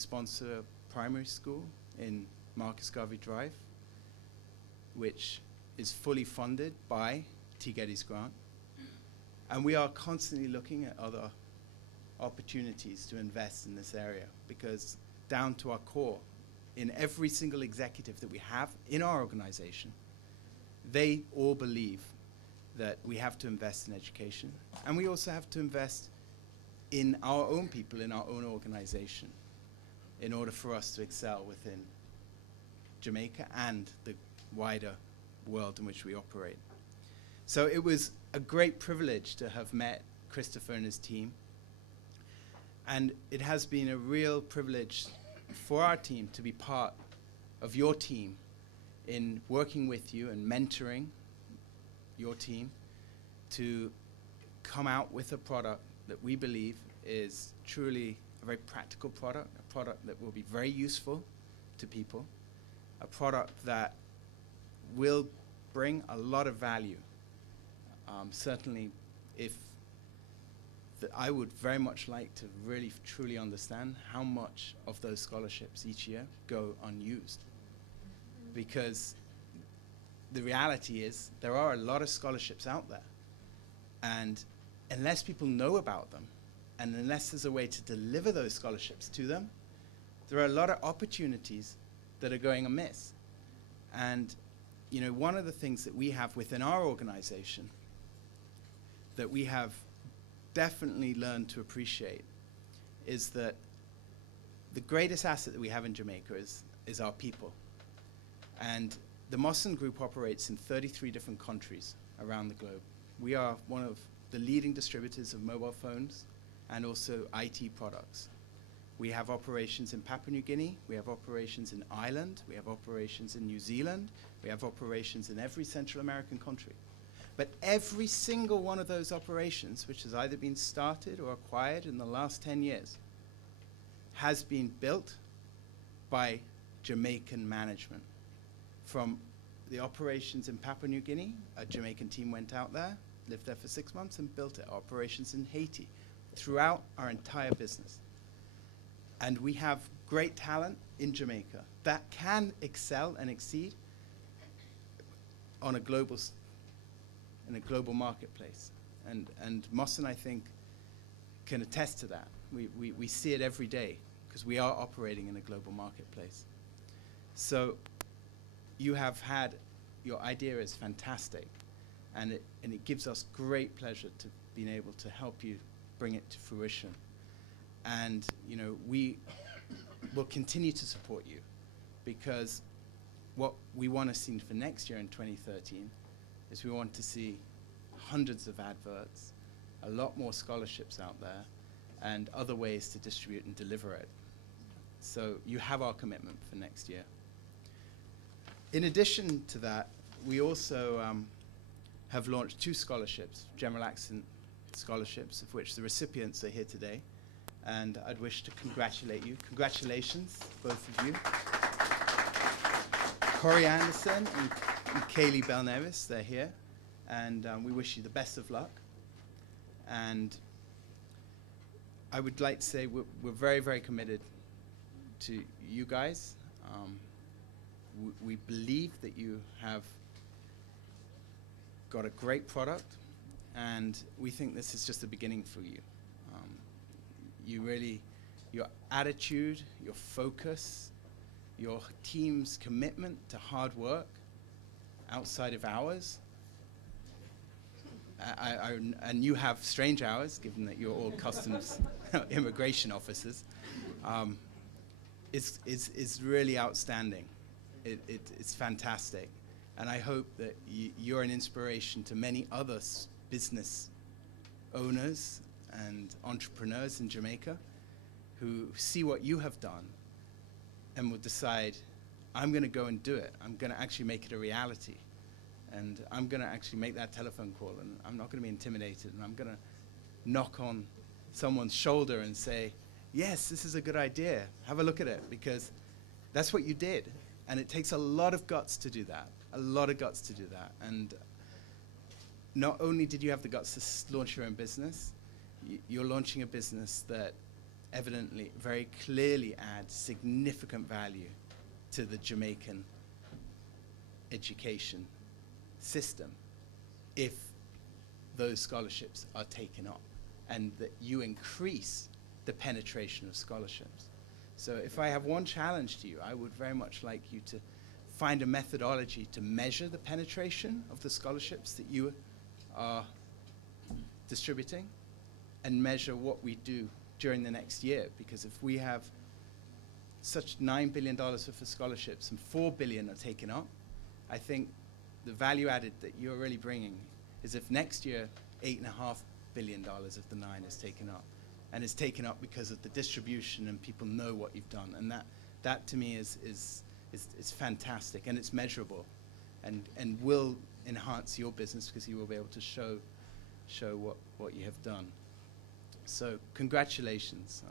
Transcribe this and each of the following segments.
sponsor a primary school in Marcus Garvey Drive, which is fully funded by T. Getty's grant. And we are constantly looking at other opportunities to invest in this area, because down to our core, in every single executive that we have in our organization, they all believe that we have to invest in education, and we also have to invest in our own people, in our own organization, in order for us to excel within Jamaica and the wider world in which we operate. So it was a great privilege to have met Christopher and his team, and it has been a real privilege for our team to be part of your team in working with you and mentoring your team to come out with a product that we believe is truly a very practical product, a product that will be very useful to people, a product that will bring a lot of value. Certainly, I would very much like to really truly understand how much of those scholarships each year go unused. Because the reality is there are a lot of scholarships out there, and unless people know about them, and unless there's a way to deliver those scholarships to them, there are a lot of opportunities that are going amiss. And you know, one of the things that we have within our organization that we have definitely learned to appreciate is that the greatest asset that we have in Jamaica is our people. And the Mawson Group operates in 33 different countries around the globe. We are one of the leading distributors of mobile phones and also IT products. We have operations in Papua New Guinea, we have operations in Ireland, we have operations in New Zealand, we have operations in every Central American country. But every single one of those operations, which has either been started or acquired in the last 10 years, has been built by Jamaican management. From the operations in Papua New Guinea, a Jamaican team went out there, lived there for 6 months and built it. Operations in Haiti, throughout our entire business. And we have great talent in Jamaica that can excel and exceed on a global in a global marketplace. And Mawson, I think, can attest to that. We see it every day because we are operating in a global marketplace. So you have had, your idea is fantastic, and it gives us great pleasure to being able to help you bring it to fruition. And you know, we will continue to support you, because what we want to see for next year in 2013 is we want to see hundreds of adverts, a lot more scholarships out there, and other ways to distribute and deliver it. So you have our commitment for next year. In addition to that, we also have launched 2 scholarships, general accent scholarships, of which the recipients are here today. And I'd wish to congratulate you. Congratulations, both of you. Corey Anderson and Kaylee Bell-Nevis, they're here. And we wish you the best of luck. And I would like to say we're very, very committed to you guys. We believe that you have got a great product, and we think this is just the beginning for you. Your attitude, your focus, your team's commitment to hard work outside of hours, and you have strange hours, given that you're all customs immigration officers, is really outstanding. It's fantastic. And I hope that you're an inspiration to many other business owners and entrepreneurs in Jamaica who see what you have done and will decide, I'm going to go and do it. I'm going to actually make it a reality. And I'm going to actually make that telephone call, and I'm not going to be intimidated, and I'm going to knock on someone's shoulder and say, yes, this is a good idea. Have a look at it, because that's what you did. And it takes a lot of guts to do that, a lot of guts to do that. And not only did you have the guts to launch your own business, you're launching a business that evidently, very clearly add significant value to the Jamaican education system if those scholarships are taken up, and that you increase the penetration of scholarships. So if I have one challenge to you, I would very much like you to find a methodology to measure the penetration of the scholarships that you are distributing, and measure what we do during the next year. Because if we have such $9 billion worth of scholarships and $4 billion are taken up, I think the value added that you're really bringing is if next year $8.5 billion of the 9 is taken up, and it's taken up because of the distribution and people know what you've done, and that to me is fantastic, and it's measurable, and will enhance your business because you will be able to show what you have done. So congratulations.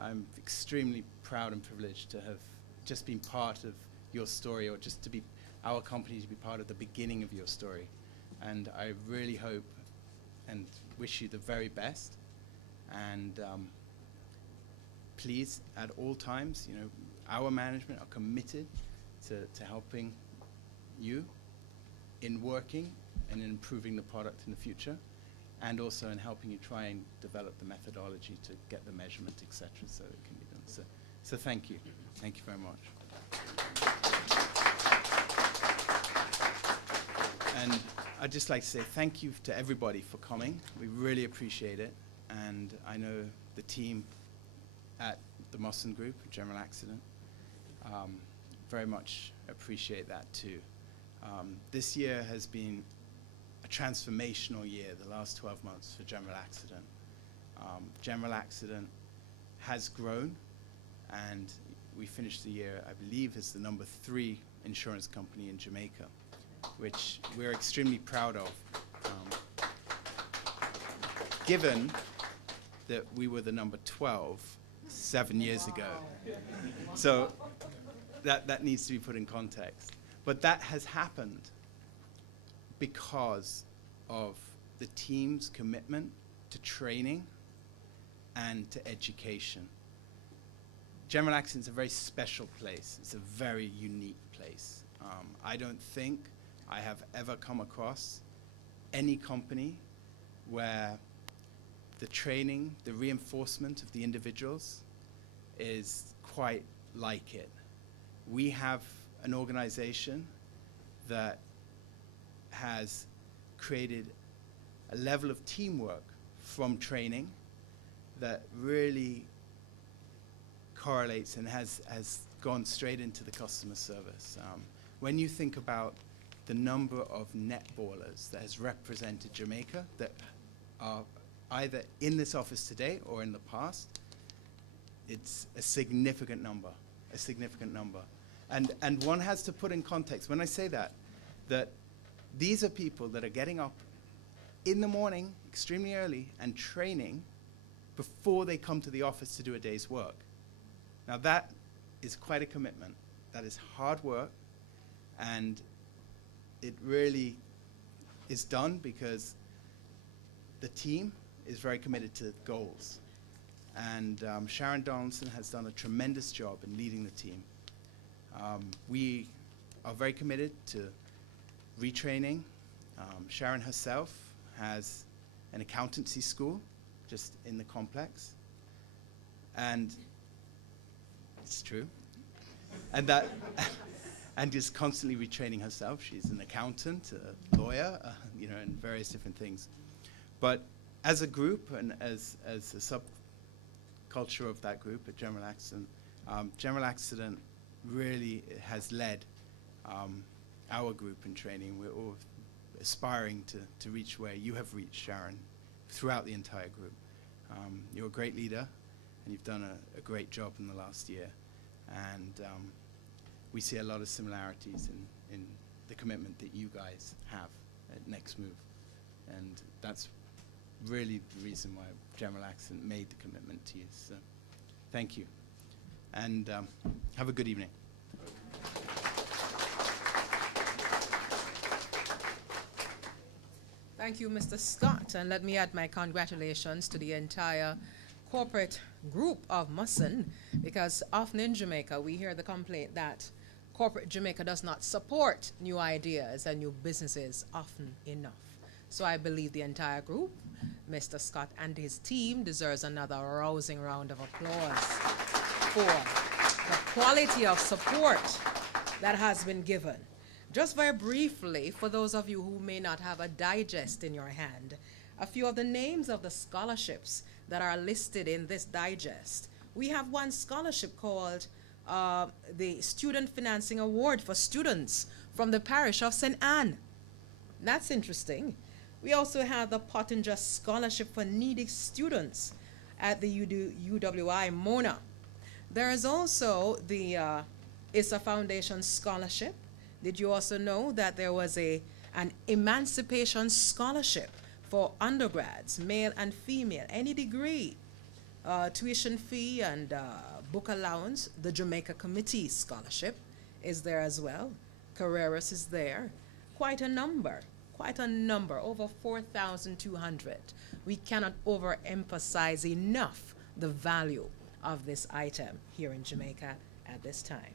I'm extremely proud and privileged to have just been part of your story, or just to be our company, to be part of the beginning of your story. And I really hope and wish you the very best. And please, at all times, you know, our management are committed to helping you in working and in improving the product in the future, and also in helping you try and develop the methodology to get the measurement, etc., so it can be done. So thank you. Thank you very much. And I'd just like to say thank you to everybody for coming. We really appreciate it. And I know the team at the Mawson Group, General Accident, very much appreciate that too. This year has been a transformational year, the last 12 months for General Accident. General Accident has grown, and we finished the year, I believe, as the #3 insurance company in Jamaica, which we're extremely proud of, given that we were the #12 7 years ago. So that needs to be put in context. But that has happened because of the team's commitment to training and to education. General Accident is a very special place. It's a very unique place. I don't think I have ever come across any company where the training, the reinforcement of the individuals is quite like it. We have an organization that has created a level of teamwork from training that really correlates and has gone straight into the customer service. When you think about the number of netballers that has represented Jamaica that are either in this office today or in the past, it's a significant number, a significant number. And one has to put in context, when I say that these are people that are getting up in the morning, extremely early, and training before they come to the office to do a day's work. Now that is quite a commitment. That is hard work, and it really is done because the team is very committed to goals. And Sharon Donaldson has done a tremendous job in leading the team. We are very committed to retraining. Sharon herself has an accountancy school just in the complex. And it's true. And that and is constantly retraining herself. She's an accountant, a lawyer, you know, and various different things. But as a group and as a subculture of that group at General Accident really has led our group in training. We're all aspiring to reach where you have reached, Sharon, throughout the entire group. You're a great leader, and you've done a great job in the last year. And we see a lot of similarities in the commitment that you guys have at Next Move. And that's really the reason why General Accident made the commitment to you. So thank you. And have a good evening. Thank you, Mr. Scott. And let me add my congratulations to the entire corporate group of Musson, because often in Jamaica we hear the complaint that corporate Jamaica does not support new ideas and new businesses often enough. So I believe the entire group, Mr. Scott and his team, deserves another rousing round of applause for the quality of support that has been given. Just very briefly, for those of you who may not have a digest in your hand, a few of the names of the scholarships that are listed in this digest. We have one scholarship called the Student Financing Award for students from the parish of St. Anne. That's interesting. We also have the Pottinger Scholarship for needy students at the UWI Mona. There is also the ISA Foundation Scholarship. Did you also know that there was an Emancipation Scholarship for undergrads, male and female, any degree, tuition fee and book allowance? The Jamaica Committee Scholarship is there as well. Carreras is there. Quite a number, over 4,200. We cannot overemphasize enough the value of this item here in Jamaica at this time.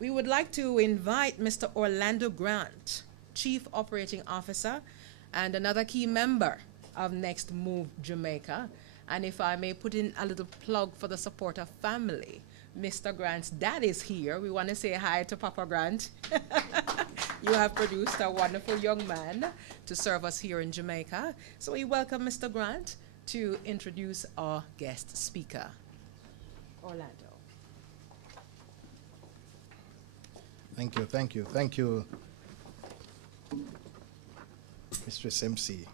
We would like to invite Mr. Orlando Grant, Chief Operating Officer and another key member of Next Move Jamaica. And if I may put in a little plug for the Supporter family, Mr. Grant's dad is here. We want to say hi to Papa Grant. You have produced a wonderful young man to serve us here in Jamaica. So we welcome Mr. Grant to introduce our guest speaker, Orlando. Thank you, thank you, thank you, Mistress MC.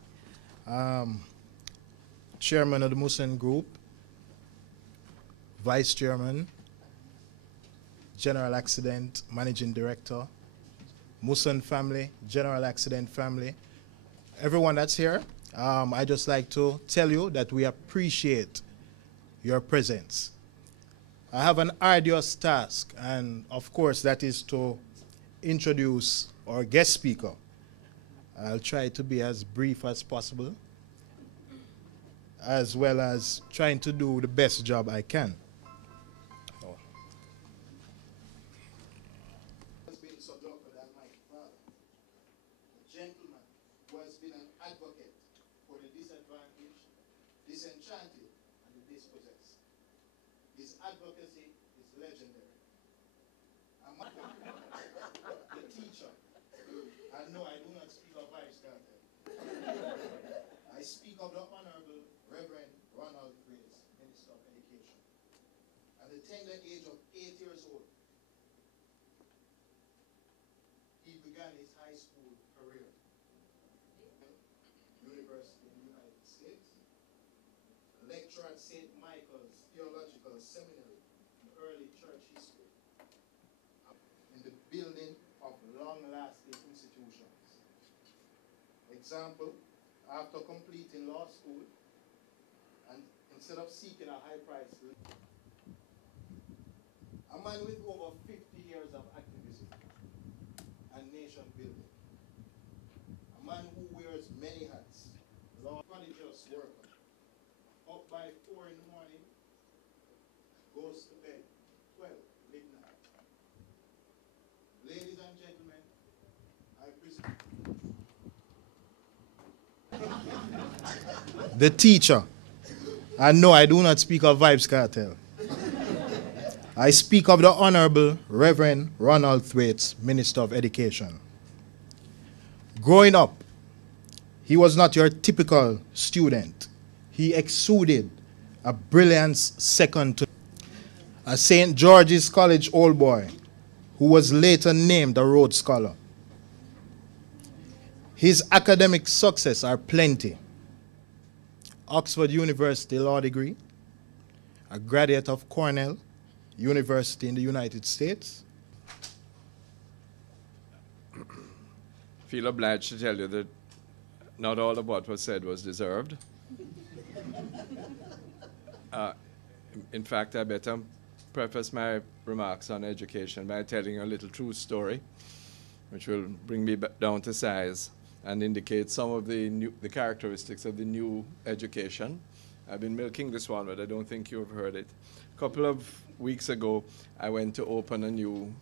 Chairman of the Musson Group, Vice Chairman, General Accident Managing Director, Musson family, General Accident family, everyone that's here, I just like to tell you that we appreciate your presence. I have an arduous task, and of course that is to introduce our guest speaker. I'll try to be as brief as possible, as well as trying to do the best job I can. Gentleman who has been an advocate for the disadvantaged, disenchanted, and the dispossessed. His advocacy is legendary. The teacher, and no, I do not speak of Vice Carter. I speak of the Honorable Reverend Ronald Grace, Minister of Education. At the tender age of 8 years old, he began his high school career. University in the United States, lecturer at St. Michael's Theological Seminary in early church history, in the building of long-lasting institutions. Example, after completing law school, and instead of seeking a high price, a man with over 50 years of activism and nation building, a man who wears many hats, law prodigious worker, up by 4 in the morning, goes to bed 12 midnight. Ladies and gentlemen, I present the teacher. And no, I do not speak of Vibes Cartel. I speak of the Honorable Reverend Ronald Thwaites, Minister of Education. Growing up, he was not your typical student. He exuded a brilliance second to a St. George's College old boy who was later named a Rhodes Scholar. His academic success are plenty. Oxford University law degree, a graduate of Cornell University in the United States. Feel obliged to tell you that not all of what was said was deserved. In fact, I better preface my remarks on education by telling you a little true story, which will bring me down to size and indicate some of the characteristics of the new education I've been milking this one, but I don't think you've heard it. A couple of weeks ago, I went to open a new